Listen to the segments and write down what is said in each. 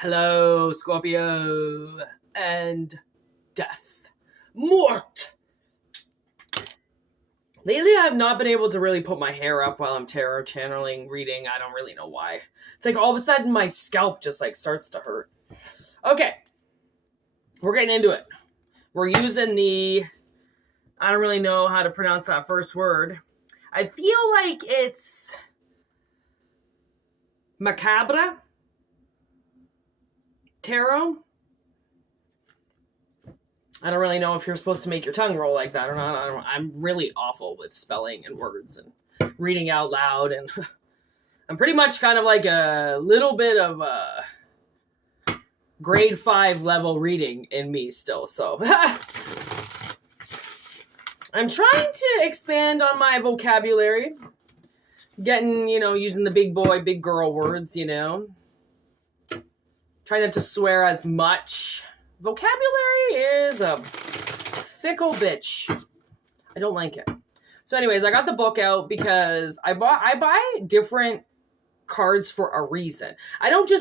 Hello, Scorpio, and death. Mort! Lately, I've not been able to really put my hair up while I'm tarot channeling, reading. I don't really know why. It's like all of a sudden my scalp just like starts to hurt. Okay. We're getting into it. We're using I don't really know how to pronounce that first word. I feel like it's macabre tarot. I don't really know if you're supposed to make your tongue roll like that or not. I'm really awful with spelling and words and reading out loud. And I'm pretty much kind of like a little bit of a grade 5 level reading in me still. So I'm trying to expand on my vocabulary. Getting, using the big boy, big girl words, Try not to swear as much. Vocabulary is a fickle bitch. I don't like it. So anyways, I got the book out because I buy different cards for a reason.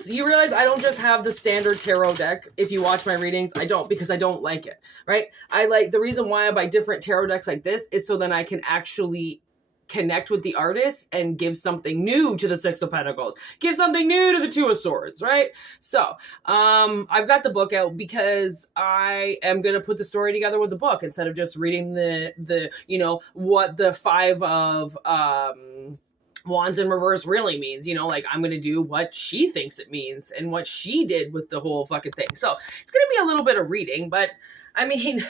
You realize I don't just have the standard tarot deck. If you watch my readings, I don't, because I don't like it, right? The reason why I buy different tarot decks like this is so then I can actually connect with the artist and give something new to the Six of Pentacles, give something new to the Two of Swords, right? So I've got the book out because I am going to put the story together with the book instead of just reading the what the Five of Wands in reverse really means. I'm going to do what she thinks it means and what she did with the whole fucking thing. So it's going to be a little bit of reading, but I mean,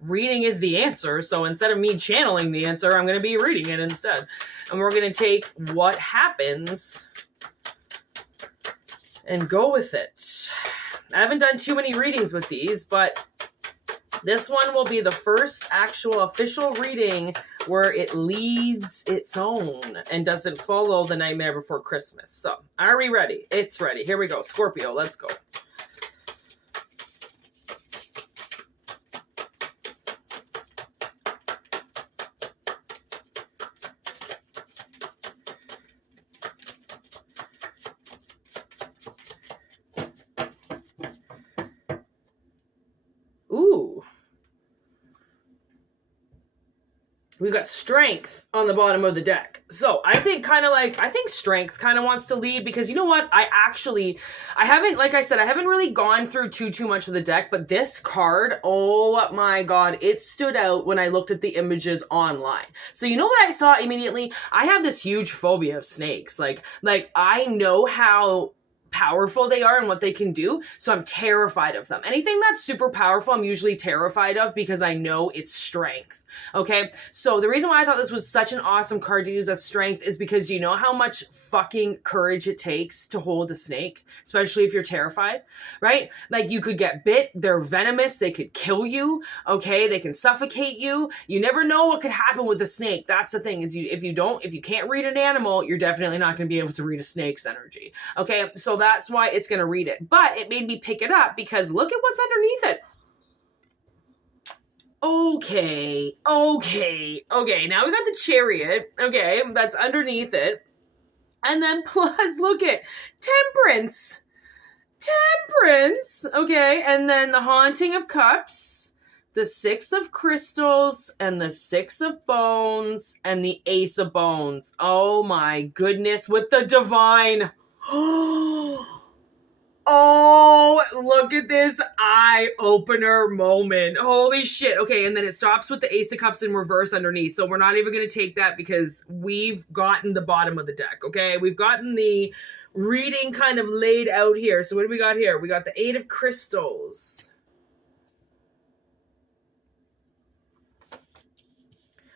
reading is the answer. So instead of me channeling the answer, I'm going to be reading it instead. And we're going to take what happens and go with it. I haven't done too many readings with these, but this one will be the first actual official reading where it leads its own and doesn't follow The Nightmare Before Christmas. So, are we ready? It's ready. Here we go. Scorpio, let's go. Ooh. We've got strength on the bottom of the deck. So I think strength kind of wants to lead, because you know what? I haven't really gone through too much of the deck, but this card, oh my God, it stood out when I looked at the images online. So you know what I saw immediately? I have this huge phobia of snakes. Like I know how powerful they are and what they can do, so I'm terrified of them. Anything that's super powerful, I'm usually terrified of because I know its strength. Okay, so the reason why I thought this was such an awesome card to use as strength is because you know how much fucking courage it takes to hold a snake, especially if you're terrified, right? Like you could get bit, they're venomous, they could kill you, okay? They can suffocate you. You never know what could happen with a snake. That's the thing, is if you can't read an animal, you're definitely not going to be able to read a snake's energy, okay? So that's why it's going to read it. But it made me pick it up because look at what's underneath it. Okay. Now we got the Chariot. Okay, that's underneath it. And then plus, look at Temperance. Okay, and then the Haunting of Cups, the Six of Crystals, and the Six of Bones, and the Ace of Bones. Oh my goodness, with the Divine. Oh, look at this eye-opener moment. Holy shit. Okay, and then it stops with the Ace of Cups in reverse underneath. So we're not even going to take that because we've gotten the bottom of the deck, okay? We've gotten the reading kind of laid out here. So what do we got here? We got the Eight of Crystals.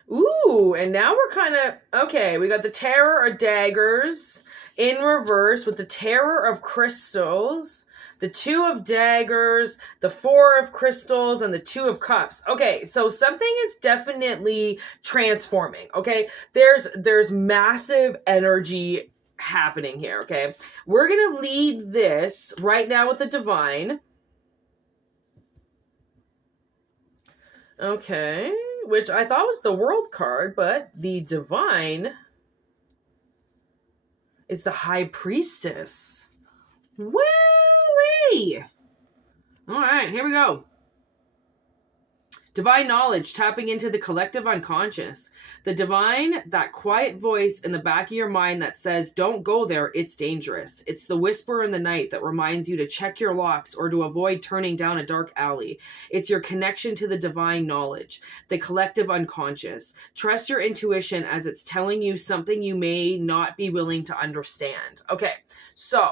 Ooh, and now we're kind of... Okay, we got the Terror of Daggers in reverse with the Terror of Crystals, the Two of Daggers, the Four of Crystals, and the Two of Cups. Okay, so something is definitely transforming, okay? There's massive energy happening here, okay? We're going to lead this right now with the Divine. Okay, which I thought was the World card, but the Divine is the High Priestess. Well, Yay! All right, here we go. Divine knowledge, tapping into the collective unconscious. The divine, that quiet voice in the back of your mind that says, don't go there, it's dangerous. It's the whisper in the night that reminds you to check your locks or to avoid turning down a dark alley. It's your connection to the divine knowledge, the collective unconscious. Trust your intuition as it's telling you something you may not be willing to understand. Okay, so,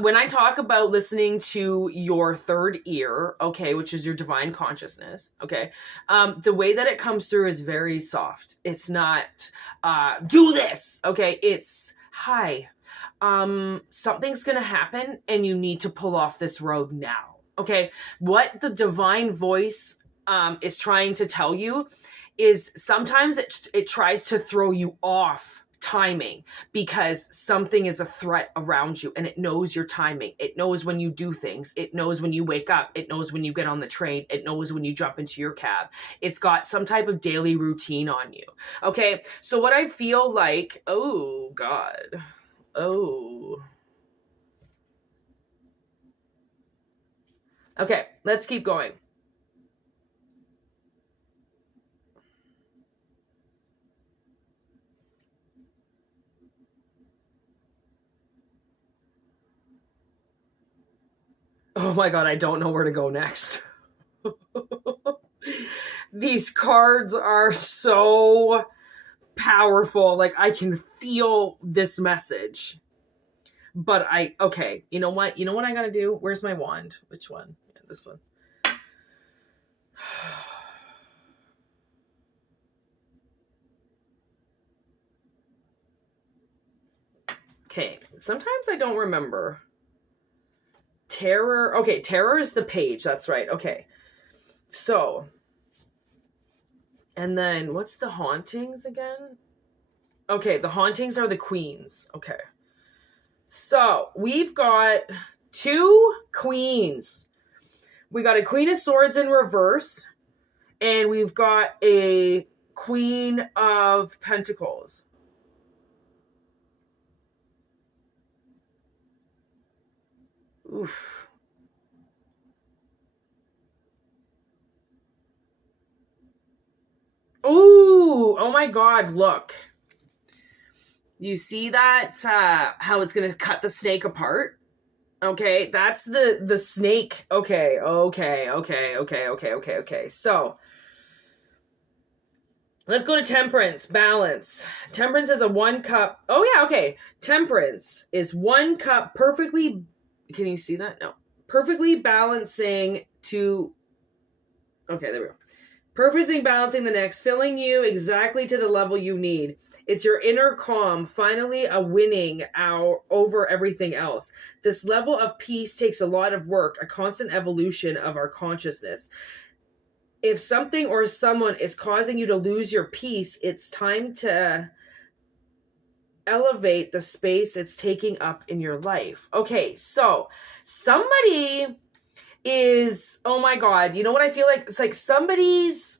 when I talk about listening to your third ear, okay, which is your divine consciousness, okay, the way that it comes through is very soft. It's not, do this, okay, it's, hi, something's gonna happen and you need to pull off this road now, okay? What the divine voice is trying to tell you is sometimes it tries to throw you off timing because something is a threat around you and it knows your timing. It knows when you do things. It knows when you wake up. It knows when you get on the train. It knows when you jump into your cab. It's got some type of daily routine on you. Okay. So what I feel like, oh God. Oh. Okay. Let's keep going. Oh my God, I don't know where to go next. These cards are so powerful. Like, I can feel this message. But okay, you know what? You know what I gotta do? Where's my wand? Which one? Yeah, this one. Okay, sometimes I don't remember. Terror. Okay, terror is the page. That's right. Okay. So, and then what's the hauntings again? Okay, the hauntings are the queens. Okay. So, we've got 2 queens. We got a Queen of Swords in reverse, and we've got a Queen of Pentacles. Oof. Ooh, oh my God, look. You see that, how it's going to cut the snake apart? Okay, that's the snake. Okay. So, let's go to temperance, balance. Temperance is a 1 cup. Oh yeah, okay. Temperance is 1 cup perfectly, can you see that? No. Perfectly balancing to, okay, there we go. Perfectly balancing the next, filling you exactly to the level you need. It's your inner calm, finally a winning over everything else. This level of peace takes a lot of work, a constant evolution of our consciousness. If something or someone is causing you to lose your peace, it's time to elevate the space it's taking up in your life. Okay, so somebody is, oh my God, you know what I feel like? It's like somebody's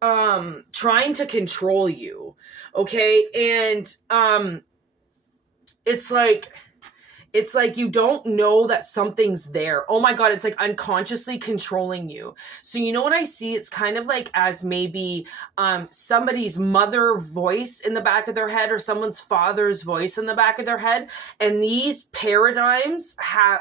trying to control you, okay? And it's like you don't know that something's there. Oh my God, it's like unconsciously controlling you. So you know what I see? It's kind of like as maybe somebody's mother voice in the back of their head or someone's father's voice in the back of their head. And these paradigms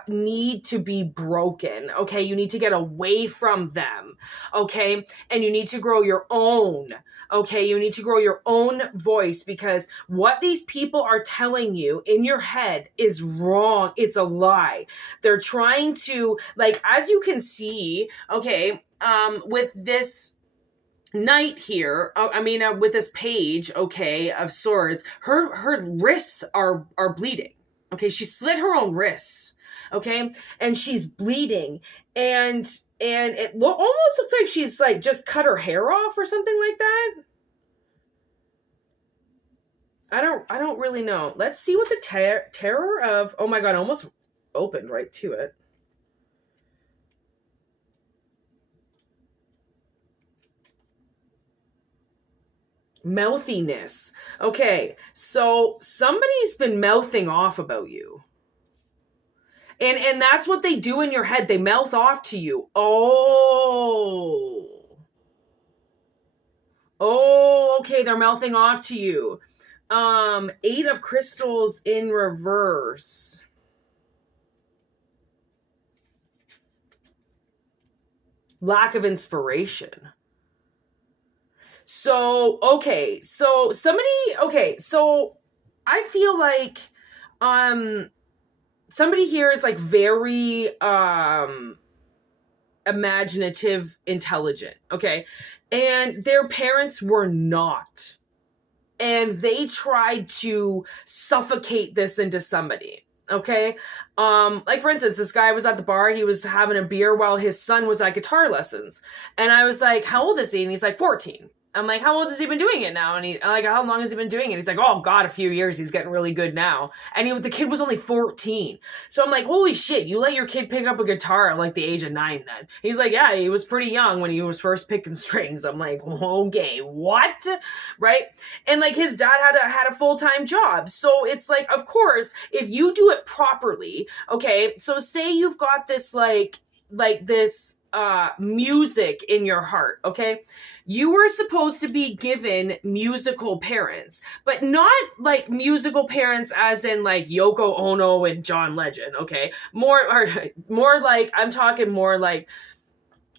need to be broken, okay? You need to get away from them, okay? And you need to grow your own. Okay, you need to grow your own voice because what these people are telling you in your head is wrong. It's a lie. They're trying to, like, as you can see, okay, with this knight here, with this page, okay, of swords, her wrists are bleeding. Okay, she slit her own wrists. Okay, and she's bleeding, and it almost looks like she's like just cut her hair off or something like that. I don't really know. Let's see what the terror of, oh my God, I almost opened right to it. Mouthiness. Okay, so somebody's been mouthing off about you. And that's what they do in your head. They mouth off to you. Oh, okay. They're mouthing off to you. 8 of crystals in reverse. Lack of inspiration. So, okay. So I feel like, somebody here is like very, imaginative, intelligent. Okay. And their parents were not. And they tried to suffocate this into somebody. Okay. Like for instance, this guy was at the bar, he was having a beer while his son was at guitar lessons. And I was like, how old is he? And he's like, 14. I'm like, how old has he been doing it now? And I'm like, how long has he been doing it? He's like, oh God, a few years. He's getting really good now. And the kid was only 14. So I'm like, holy shit, you let your kid pick up a guitar at like the age of 9 then? He's like, yeah, he was pretty young when he was first picking strings. I'm like, okay, what? Right? And like his dad had a full-time job. So it's like, of course, if you do it properly, okay, so say you've got this like this music in your heart, okay? You were supposed to be given musical parents, but not like musical parents as in like Yoko Ono and John Legend, okay? More like, I'm talking more like,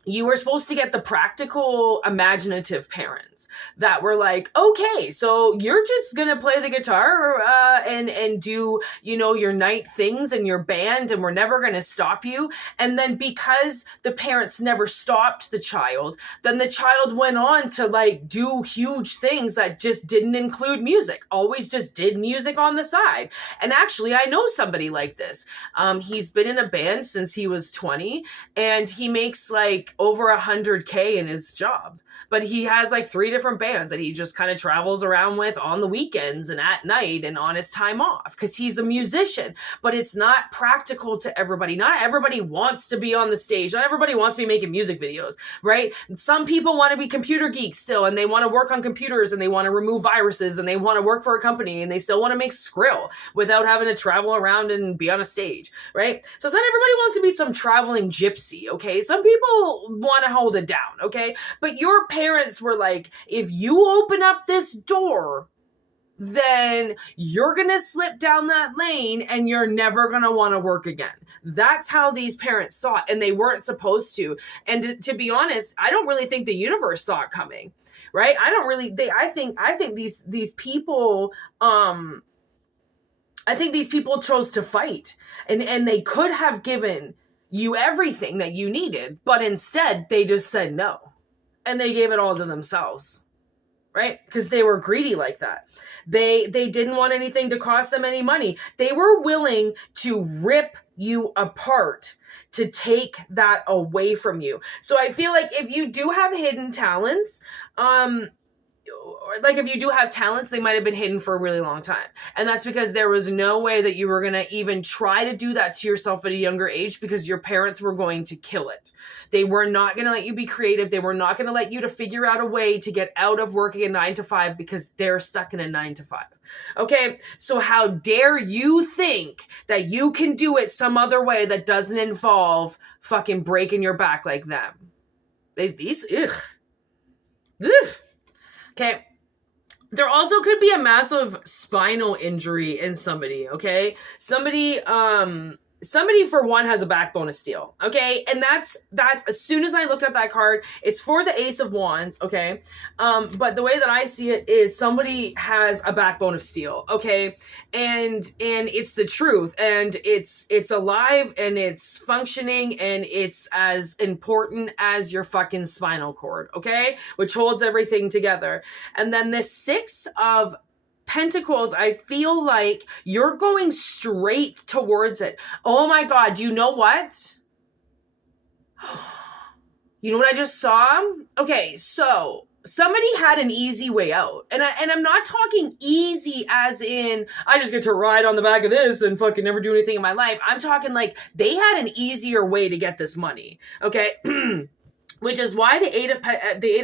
you were supposed to get the practical, imaginative parents that were like, okay, so you're just gonna play the guitar and do, you know, your night things and your band, and we're never gonna stop you. And then because the parents never stopped the child, then the child went on to like do huge things that just didn't include music, always just did music on the side. And actually, I know somebody like this. He's been in a band since he was 20, and he makes like over 100K in his job, but he has like 3 different bands that he just kind of travels around with on the weekends and at night and on his time off, because he's a musician. But it's not practical to everybody. Not everybody wants to be on the stage. Not everybody wants to be making music videos, right? Some people want to be computer geeks still, and they want to work on computers, and they want to remove viruses, and they want to work for a company, and they still want to make Skrill without having to travel around and be on a stage, right? So it's not everybody wants to be some traveling gypsy, okay? Some people want to hold it down, okay? But your parents were like, if you open up this door, then you're going to slip down that lane and you're never going to want to work again. That's how these parents saw it, and they weren't supposed to. And to be honest, I don't really think the universe saw it coming, right? I think these people, I think these people chose to fight, and they could have given you everything that you needed, but instead they just said no, and they gave it all to themselves, right? Because they were greedy like that. They didn't want anything to cost them any money. They were willing to rip you apart to take that away from you. So I feel like if you do have hidden talents, like if you do have talents, they might have been hidden for a really long time. And that's because there was no way that you were going to even try to do that to yourself at a younger age, because your parents were going to kill it. They were not going to let you be creative. They were not going to let you to figure out a way to get out of working a 9 to 5 because they're stuck in a 9 to 5. Okay. So how dare you think that you can do it some other way that doesn't involve fucking breaking your back like them? Ugh. Okay. There also could be a massive spinal injury in somebody, okay? Somebody for one has a backbone of steel, okay? And that's as soon as I looked at that card, it's for the Ace of Wands, okay? But the way that I see it is somebody has a backbone of steel, okay? And it's the truth, and it's alive, and it's functioning, and it's as important as your fucking spinal cord, okay? Which holds everything together. And then this 6 of Pentacles, I feel like you're going straight towards it. Oh my God, you know what? You know what I just saw? Okay, so somebody had an easy way out. And I'm not talking easy as in, I just get to ride on the back of this and fucking never do anything in my life. I'm talking like they had an easier way to get this money, okay? which is why the Eight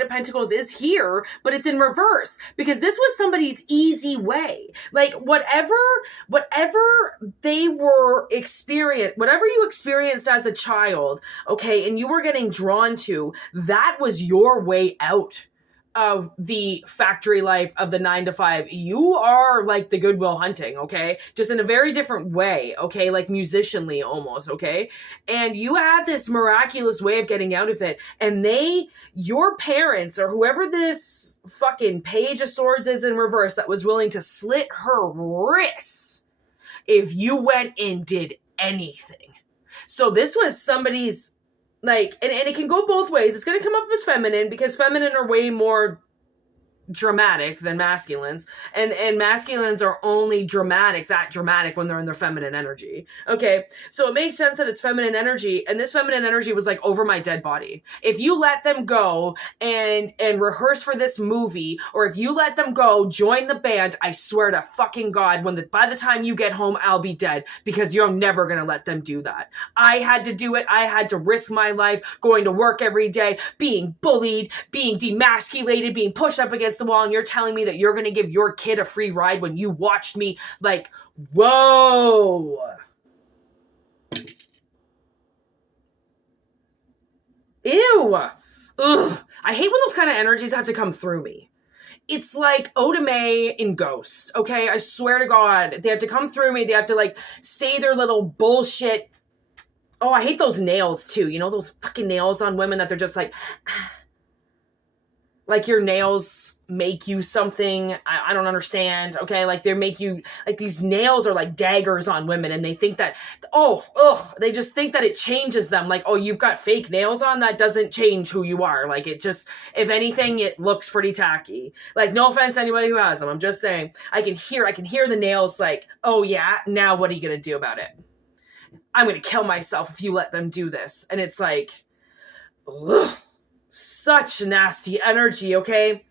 of Pentacles is here, but it's in reverse, because this was somebody's easy way. Like whatever they were whatever you experienced as a child, okay, and you were getting drawn to, that was your way out of the factory life of the 9 to 5. You are like the Good Will Hunting, okay? Just in a very different way, okay? Like musicianly almost, okay? And you had this miraculous way of getting out of it. And your parents, or whoever this fucking Page of Swords is in reverse that was willing to slit her wrists if you went and did anything. So this was somebody's, like, and it can go both ways. It's going to come up as feminine, because feminine are way more dramatic than masculines, and masculines are only that dramatic when they're in their feminine energy. Okay, so it makes sense that it's feminine energy, and this feminine energy was like over my dead body. If you let them go and rehearse for this movie, or if you let them go join the band, I swear to fucking God, by the time you get home, I'll be dead, because you're never gonna let them do that. I had to do it. I had to risk my life going to work every day, being bullied, being demasculated, being pushed up against the wall, and you're telling me that you're going to give your kid a free ride when you watched me, like, whoa. Ew. Ugh. I hate when those kind of energies have to come through me. It's like Oda Mae in Ghost, okay? I swear to God, they have to come through me. They have to, like, say their little bullshit. Oh, I hate those nails, too. You know, those fucking nails on women that they're just like your nails make you something. I don't understand. Okay. Like they make you, like these nails are like daggers on women, and they think that, they just think that it changes them. Like, oh, you've got fake nails on. That doesn't change who you are. Like it just, if anything, it looks pretty tacky. Like no offense to anybody who has them. I'm just saying I can hear the nails like, oh yeah, now what are you going to do about it? I'm going to kill myself if you let them do this. And it's like, ugh. Such nasty energy, okay?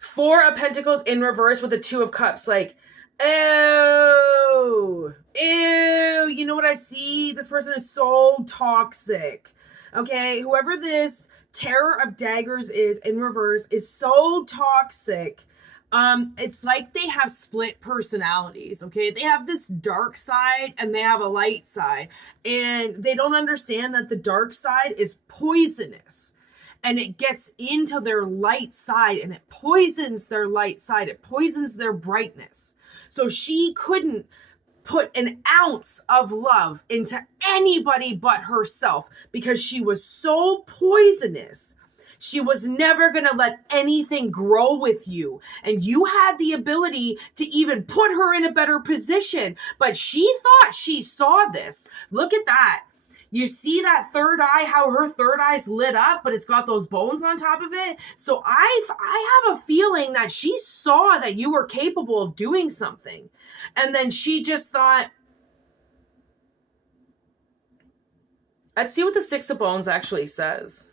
4 of Pentacles in reverse with the 2 of Cups. Like, ew. You know what I see? This person is so toxic, okay? Whoever this Terror of Daggers is in reverse is so toxic. It's like they have split personalities, okay? They have this dark side and they have a light side, and they don't understand that the dark side is poisonous. And it gets into their light side, and it poisons their light side. It poisons their brightness. So she couldn't put an ounce of love into anybody but herself, because she was so poisonous. She was never going to let anything grow with you. And you had the ability to even put her in a better position. But she thought she saw this. Look at that. You see that third eye, how her third eye's lit up, but it's got those bones on top of it. So I have a feeling that she saw that you were capable of doing something. And then she just thought, let's see what the 6 of Bones actually says.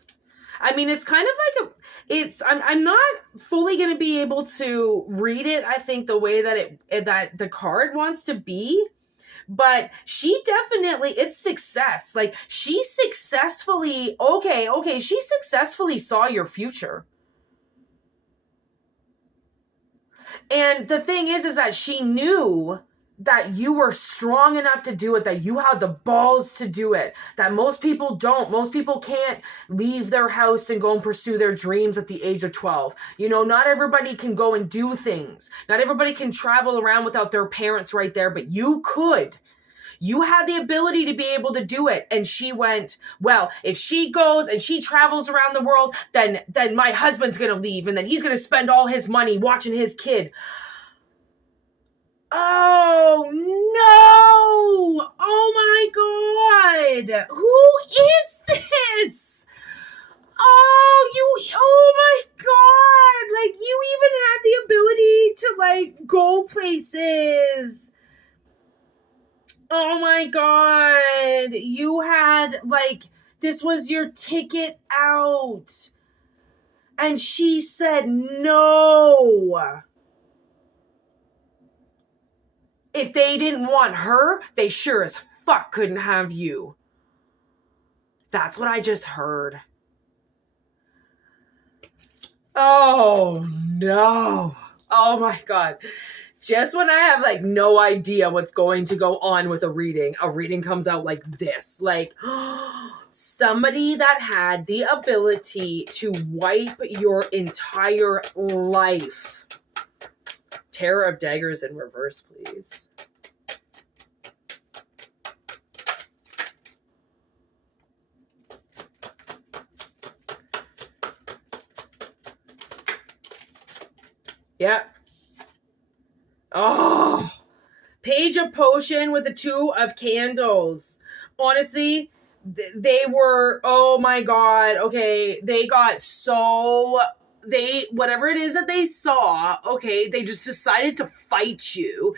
I mean, it's kind of like I'm not fully going to be able to read it, I think, the way that the card wants to be. But she definitely, it's success. Like she successfully saw your future. And the thing is that she knew that you were strong enough to do it, that you had the balls to do it, that most people don't. Most people can't leave their house and go and pursue their dreams at the age of 12. You know, not everybody can go and do things. Not everybody can travel around without their parents right there, but you could. You had the ability to be able to do it. And she went, well, if she goes and she travels around the world, then my husband's going to leave, and then he's going to spend all his money watching his kid. Oh, no. Oh, my God. Who is this? Oh my God. Like, you even had the ability to, like, go places. Oh, my God. You had, like, this was your ticket out. And she said no. If they didn't want her, they sure as fuck couldn't have you. That's what I just heard. Oh no. Oh my God. Just when I have like no idea what's going to go on with a reading comes out like this. Like somebody that had the ability to wipe your entire life. Terror of Daggers in reverse, please. Yeah. Oh, Page of Potion with the Two of Candles. Honestly, they were, oh my God. Okay. They got so, whatever it is that they saw, okay, they just decided to fight you.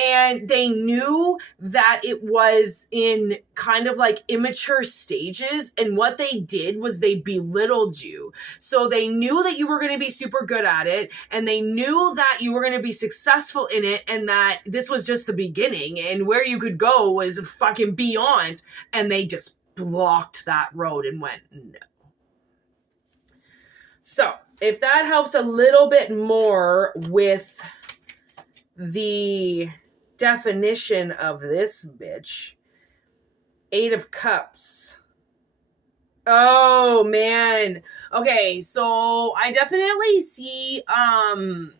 And they knew that it was in kind of like immature stages. And what they did was they belittled you. So they knew that you were going to be super good at it. And they knew that you were going to be successful in it. And that this was just the beginning. And where you could go was fucking beyond. And they just blocked that road and went, no. So if that helps a little bit more with the definition of this bitch. 8 of Cups. Oh man. Okay, so I definitely see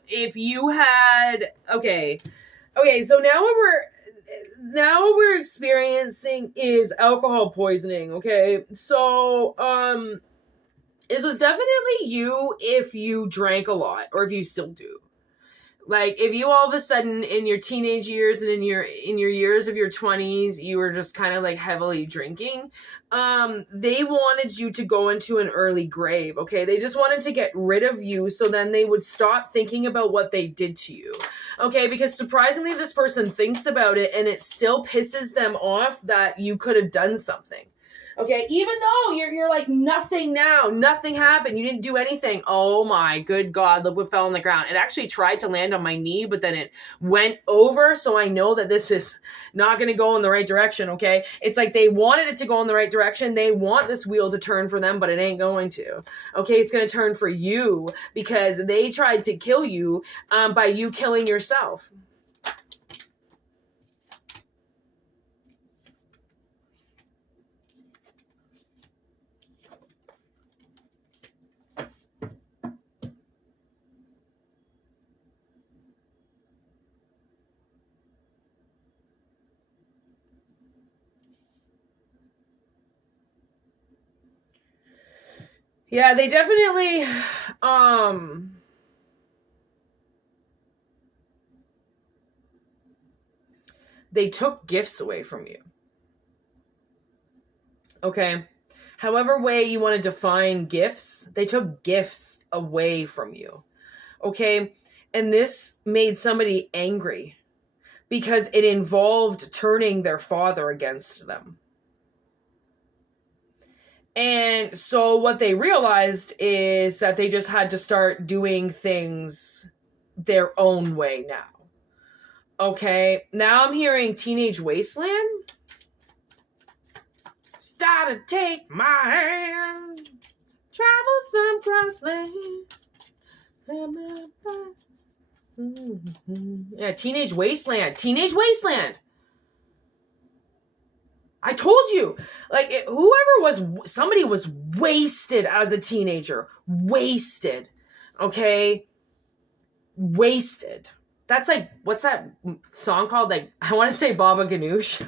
if you had so now what we're experiencing is alcohol poisoning, okay? So this was definitely you if you drank a lot or if you still do. Like if you all of a sudden in your teenage years and in your years of your 20s, you were just kind of like heavily drinking, they wanted you to go into an early grave, okay? They just wanted to get rid of you so then they would stop thinking about what they did to you, okay? Because surprisingly, this person thinks about it and it still pisses them off that you could have done something. Okay, even though you're like nothing now, nothing happened, you didn't do anything. Oh my good God, look what fell on the ground. It actually tried to land on my knee, but then it went over, so I know that this is not going to go in the right direction, okay? It's like they wanted it to go in the right direction. They want this wheel to turn for them, but it ain't going to. Okay, it's going to turn for you because they tried to kill you by you killing yourself. Yeah, they definitely, they took gifts away from you. Okay. However way you want to define gifts, they took gifts away from you. Okay. And this made somebody angry because it involved turning their father against them. And so what they realized is that they just had to start doing things their own way now. Okay, now I'm hearing Teenage Wasteland. Start to take my hand, travel some crossland. Yeah, Teenage Wasteland. Teenage Wasteland. I told you, like somebody was wasted as a teenager. Wasted. Okay? Wasted. That's like, what's that song called? Like, I want to say Baba Ganoush.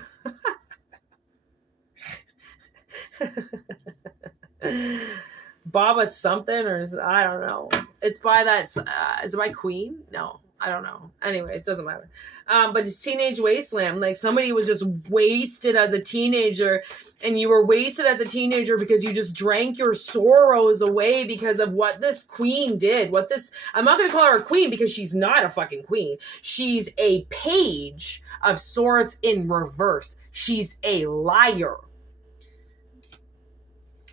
Baba something, or I don't know. It's by that, is it by Queen? No, I don't know. Anyways, doesn't matter. But it's Teenage Wasteland. Like somebody was just wasted as a teenager, and you were wasted as a teenager because you just drank your sorrows away because of what this queen did. I'm not going to call her a queen because she's not a fucking queen. She's a page of swords in reverse. She's a liar.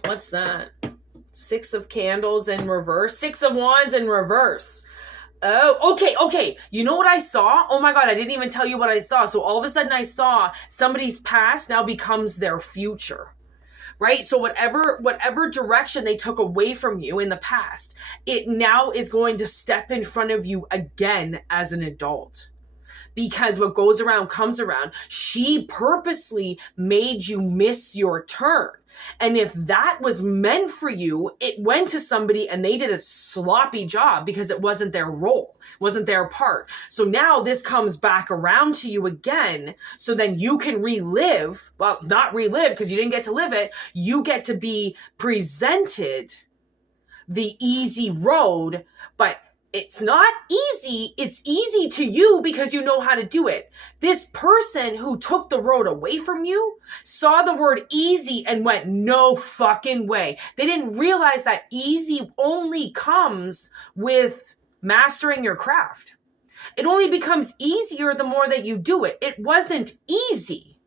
What's that? 6 of Candles in reverse. 6 of Wands in reverse. Oh, okay. You know what I saw? Oh my God, I didn't even tell you what I saw. So all of a sudden I saw somebody's past now becomes their future. right? So whatever direction they took away from you in the past, it now is going to step in front of you again as an adult. Because what goes around comes around. She purposely made you miss your turn. And if that was meant for you, it went to somebody and they did a sloppy job because it wasn't their role, wasn't their part. So now this comes back around to you again. So then you can relive, well, not relive because you didn't get to live it. You get to be presented the easy road, but it's not easy. It's easy to you because you know how to do it. This person who took the road away from you saw the word easy and went, no fucking way. They didn't realize that easy only comes with mastering your craft. It only becomes easier the more that you do it. It wasn't easy,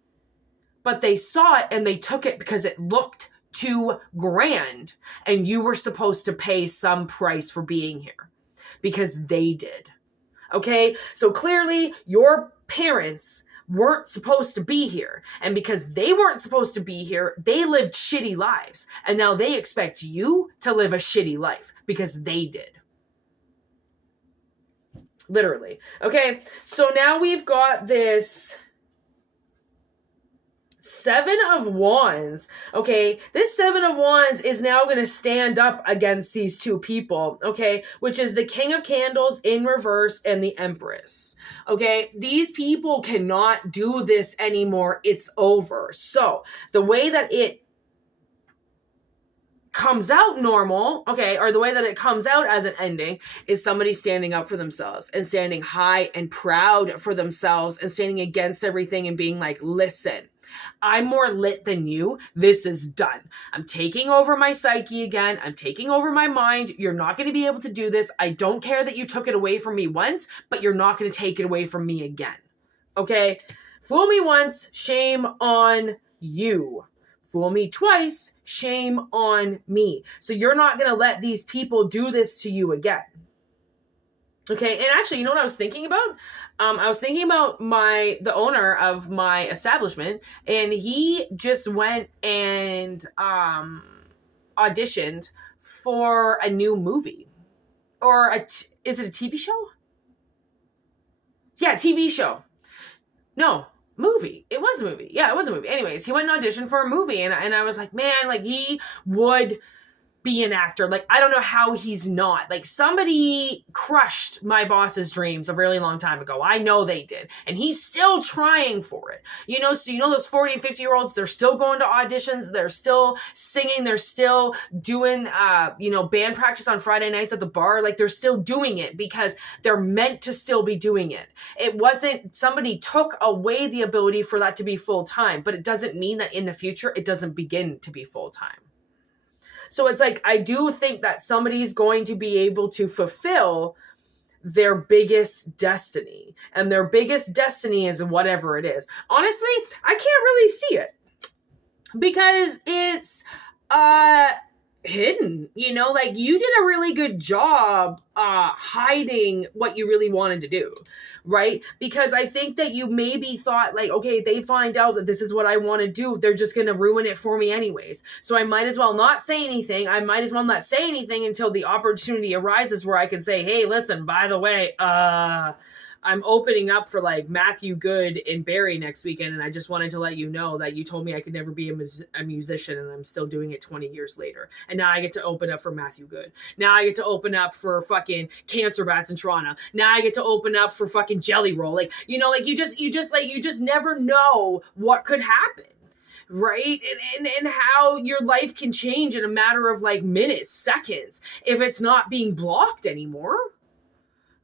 but they saw it and they took it because it looked too grand and you were supposed to pay some price for being here. Because they did. Okay? So clearly your parents weren't supposed to be here. And because they weren't supposed to be here, they lived shitty lives. And now they expect you to live a shitty life because they did. Literally. Okay? So now we've got this 7 of Wands. Okay, this 7 of Wands is now going to stand up against these two people, okay, which is the King of Candles in reverse and the Empress. Okay, these people cannot do this anymore. It's over. So the way that it comes out normal, okay, or the way that it comes out as an ending is somebody standing up for themselves and standing high and proud for themselves and standing against everything and being like, listen, I'm more lit than you. This is done. I'm taking over my psyche again. I'm taking over my mind. You're not going to be able to do this. I don't care that you took it away from me once, but you're not going to take it away from me again. Okay? Fool me once, shame on you. Fool me twice, shame on me. So you're not going to let these people do this to you again. Okay, and actually, you know what I was thinking about? I was thinking about the owner of my establishment, and he just went and auditioned for a new movie. Or is it a TV show? Yeah, TV show. No, movie. It was a movie. Yeah, it was a movie. Anyways, he went and auditioned for a movie, and I was like, man, like he would be an actor. Like, I don't know how he's not. Like, somebody crushed my boss's dreams a really long time ago. I know they did. And he's still trying for it. You know, so you know those 40 and 50-year-olds, they're still going to auditions. They're still singing. They're still doing, band practice on Friday nights at the bar. Like, they're still doing it because they're meant to still be doing it. It wasn't, somebody took away the ability for that to be full-time, but it doesn't mean that in the future, it doesn't begin to be full-time. So it's like, I do think that somebody's going to be able to fulfill their biggest destiny. And their biggest destiny is whatever it is. Honestly, I can't really see it. Because it's hidden. You know, like you did a really good job hiding what you really wanted to do. Right? Because I think that you maybe thought like, okay, they find out that this is what I want to do. They're just going to ruin it for me anyways. So I might as well not say anything. I might as well not say anything until the opportunity arises where I can say, hey, listen, by the way, I'm opening up for like Matthew Good in Barrie next weekend. And I just wanted to let you know that you told me I could never be a musician and I'm still doing it 20 years later. And now I get to open up for Matthew Good. Now I get to open up for fucking Cancer Bats in Toronto. Now I get to open up for fucking Jelly Roll. Like, you know, like you just never know what could happen. Right? And how your life can change in a matter of like minutes, seconds, if it's not being blocked anymore.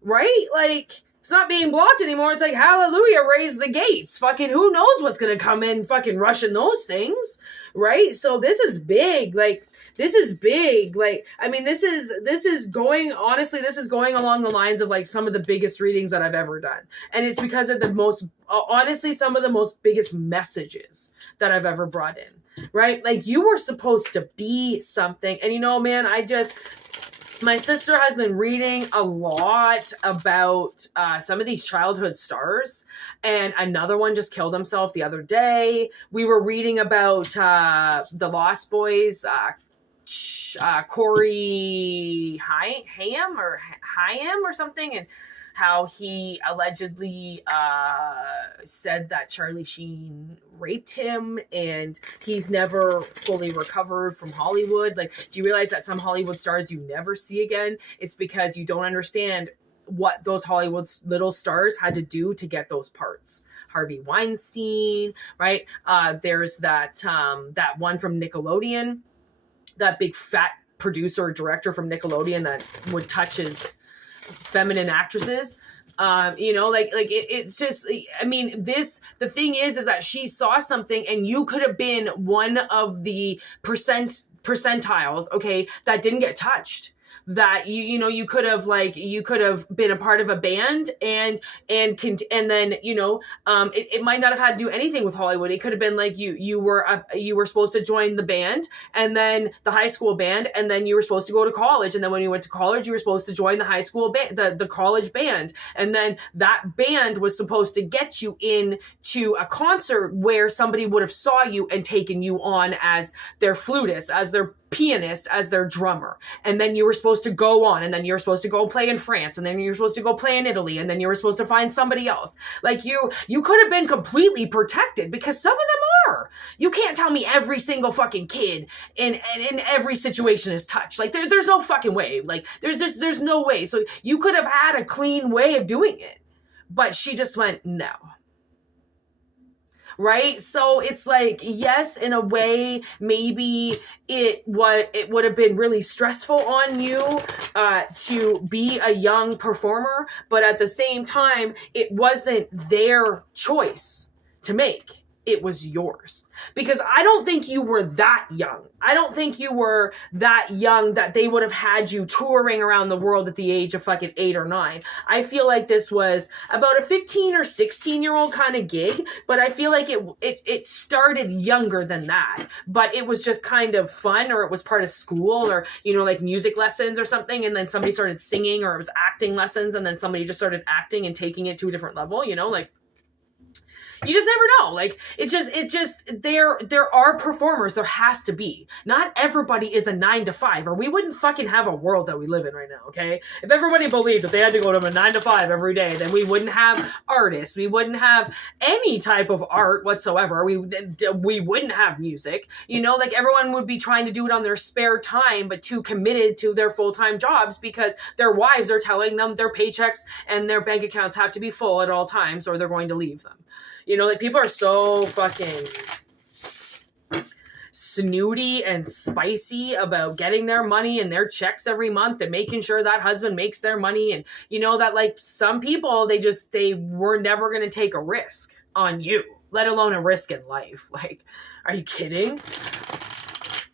Right? Like, it's not being blocked anymore. It's like, hallelujah, raise the gates. Fucking who knows what's going to come in fucking rushing those things. Right? So this is big. Like, this is big. Like, I mean, this is going, honestly, this is going along the lines of like some of the biggest readings that I've ever done. And it's because of honestly, some of the most biggest messages that I've ever brought in. Right? Like, you were supposed to be something. And you know, man, My sister has been reading a lot about some of these childhood stars, and another one just killed himself the other day. We were reading about the Lost Boys, Corey Haim or something, and how he allegedly said that Charlie Sheen raped him, and he's never fully recovered from Hollywood. Like, do you realize that some Hollywood stars you never see again? It's because you don't understand what those Hollywood little stars had to do to get those parts. Harvey Weinstein, right? There's that one from Nickelodeon, that big fat producer or director from Nickelodeon that would touch his feminine actresses. It's just, I mean, the thing is that she saw something, and you could have been one of the percentiles, okay, that didn't get touched. That you could have been a part of a band and then it might not have had to do anything with Hollywood. It could have been like you were supposed to join the band, and then the high school band, and then you were supposed to go to college, and then when you went to college you were supposed to join the high school band, the college band, and then that band was supposed to get you into a concert where somebody would have saw you and taken you on as their flutist, as their pianist, as their drummer, and then you were supposed to go on, and then you were supposed to go play in France, and then you were supposed to go play in Italy, and then you were supposed to find somebody else. Like, you could have been completely protected, because some of them are. You can't tell me every single fucking kid in every situation is touched. Like, there's no fucking way. Like, there's no way. So you could have had a clean way of doing it, but she just went no. Right? So it's like, yes, in a way, maybe it would have been really stressful on you to be a young performer, but at the same time, it wasn't their choice to make. It was yours. Because I don't think you were that young. I don't think you were that young that they would have had you touring around the world at the age of fucking 8 or 9. I feel like this was about a 15 or 16-year-old kind of gig, but I feel like it started younger than that. But it was just kind of fun, or it was part of school, or, like music lessons or something, and then somebody started singing, or it was acting lessons, and then somebody just started acting and taking it to a different level, like, you just never know. Like, there are performers. There has to be. Not everybody is a 9 to 5, or we wouldn't fucking have a world that we live in right now, okay? If everybody believed that they had to go to a 9 to 5 every day, then we wouldn't have artists. We wouldn't have any type of art whatsoever. We wouldn't have music. Like, everyone would be trying to do it on their spare time, but too committed to their full-time jobs because their wives are telling them their paychecks and their bank accounts have to be full at all times, or they're going to leave them. Like, people are so fucking snooty and spicy about getting their money and their checks every month and making sure that husband makes their money. And that, like, some people, they were never going to take a risk on you, let alone a risk in life. Like, are you kidding?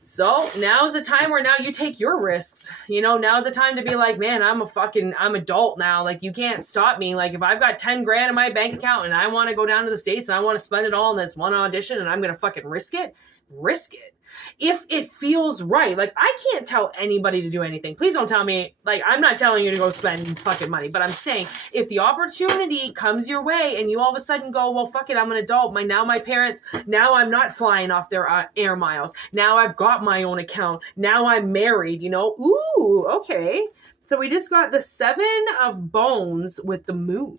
So now's the time where now you take your risks. Now's the time to be like, man, I'm adult now. Like, you can't stop me. Like, if I've got 10 grand in my bank account and I want to go down to the States and I want to spend it all in this one audition and I'm going to fucking risk it. If it feels right. Like, I can't tell anybody to do anything. Please don't tell me, like, I'm not telling you to go spend fucking money, but I'm saying, if the opportunity comes your way and you all of a sudden go, well, fuck it, I'm an adult. My parents, now I'm not flying off their air miles. Now I've got my own account. Now I'm married, Ooh, okay. So we just got the 7 of bones with the moon.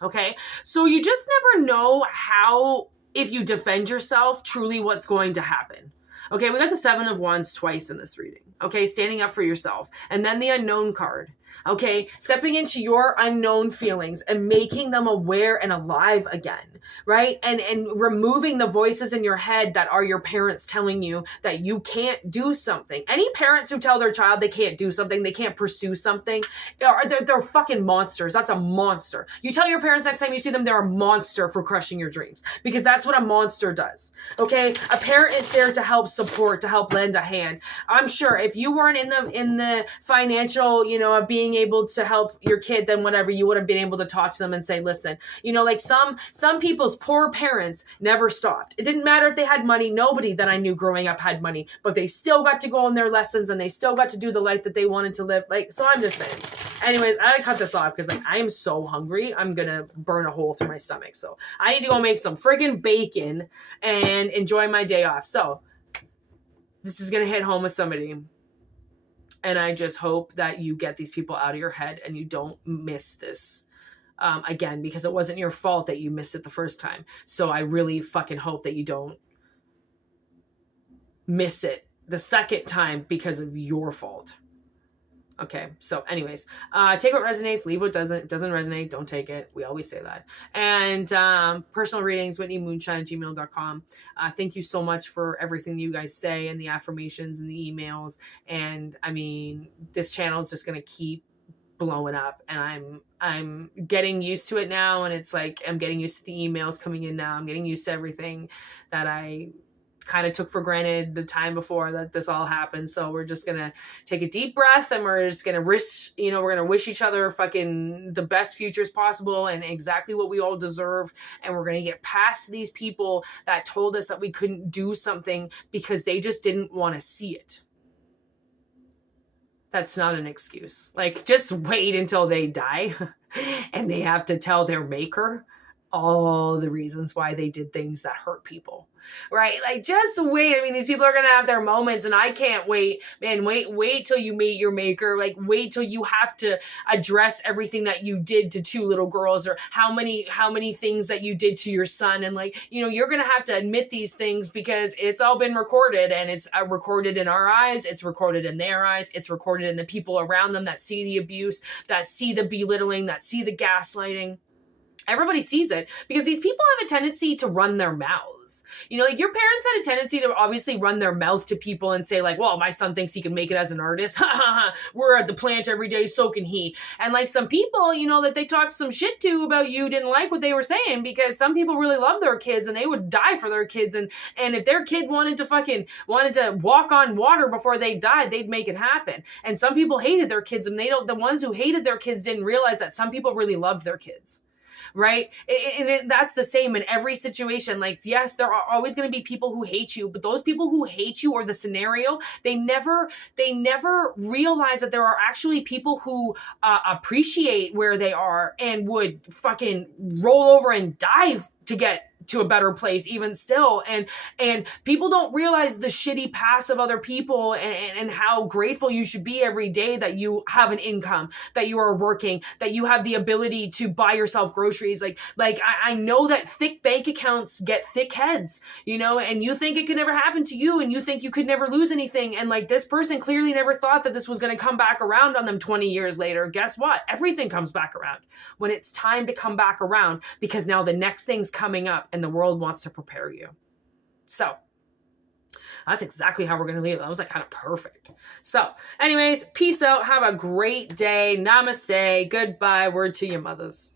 Okay. So you just never know how, if you defend yourself, truly what's going to happen. Okay, we got the 7 of Wands twice in this reading. Okay, standing up for yourself. And then the unknown card. Okay, stepping into your unknown feelings and making them aware and alive again, right? And removing the voices in your head that are your parents telling you that you can't do something. Any parents who tell their child they can't do something, they can't pursue something, they're fucking monsters. That's a monster. You tell your parents next time you see them, they're a monster for crushing your dreams, because that's what a monster does. Okay, a parent is there to help support, to help lend a hand. I'm sure if you weren't in the financial, of being being able to help your kid, then whatever, you would have been able to talk to them and say, listen, you know, like some people's poor parents never stopped. It didn't matter if they had money. Nobody that I knew growing up had money, but they still got to go on their lessons and they still got to do the life that they wanted to live. Like, so I'm just saying. Anyways, I cut this off because like I am so hungry. I'm gonna burn a hole through my stomach. So I need to go make some friggin' bacon and enjoy my day off. So this is gonna hit home with somebody. And I just hope that you get these people out of your head and you don't miss this again, because it wasn't your fault that you missed it the first time. So I really fucking hope that you don't miss it the second time because of your fault. Okay, so anyways, take what resonates, leave what doesn't resonate, don't take it. We always say that. And personal readings, whitneymoonshine@gmail.com. Thank you so much for everything you guys say and the affirmations and the emails. And I mean, this channel is just going to keep blowing up, and I'm getting used to it now. And it's like, I'm getting used to the emails coming in now. I'm getting used to everything that I kind of took for granted the time before that this all happened. So we're just gonna take a deep breath and we're just gonna wish each other fucking the best futures possible and exactly what we all deserve. And we're gonna get past these people that told us that we couldn't do something because they just didn't want to see it. That's not an excuse. Like, just wait until they die and they have to tell their maker all the reasons why they did things that hurt people, right? Like, just wait. I mean, these people are going to have their moments, and I can't wait, man. Wait till you meet your maker. Like, wait till you have to address everything that you did to 2 little girls, or how many things that you did to your son. And like, you know, you're going to have to admit these things because it's all been recorded, and it's recorded in our eyes. It's recorded in their eyes. It's recorded in the people around them that see the abuse, that see the belittling, that see the gaslighting. Everybody sees it because these people have a tendency to run their mouths. You know, like your parents had a tendency to obviously run their mouth to people and say like, well, my son thinks he can make it as an artist. We're at the plant every day, so can he. And like some people, you know, that they talked some shit to about you didn't like what they were saying, because some people really love their kids and they would die for their kids. And if their kid wanted to walk on water before they died, they'd make it happen. And some people hated their kids, and the ones who hated their kids didn't realize that some people really loved their kids. Right? And that's the same in every situation. Like, yes, there are always going to be people who hate you, but those people who hate you or the scenario, they never realize that there are actually people who appreciate where they are and would fucking roll over and dive to get to a better place even still. And people don't realize the shitty past of other people and how grateful you should be every day that you have an income, that you are working, that you have the ability to buy yourself groceries. Like I know that thick bank accounts get thick heads, you know, and you think it could never happen to you, and you think you could never lose anything. And like, this person clearly never thought that this was going to come back around on them 20 years later. Guess what? Everything comes back around when it's time to come back around, because now the next thing's coming up and the world wants to prepare you. So that's exactly how we're going to leave it. That was like kind of perfect. So anyways, peace out. Have a great day. Namaste. Goodbye. Word to your mothers.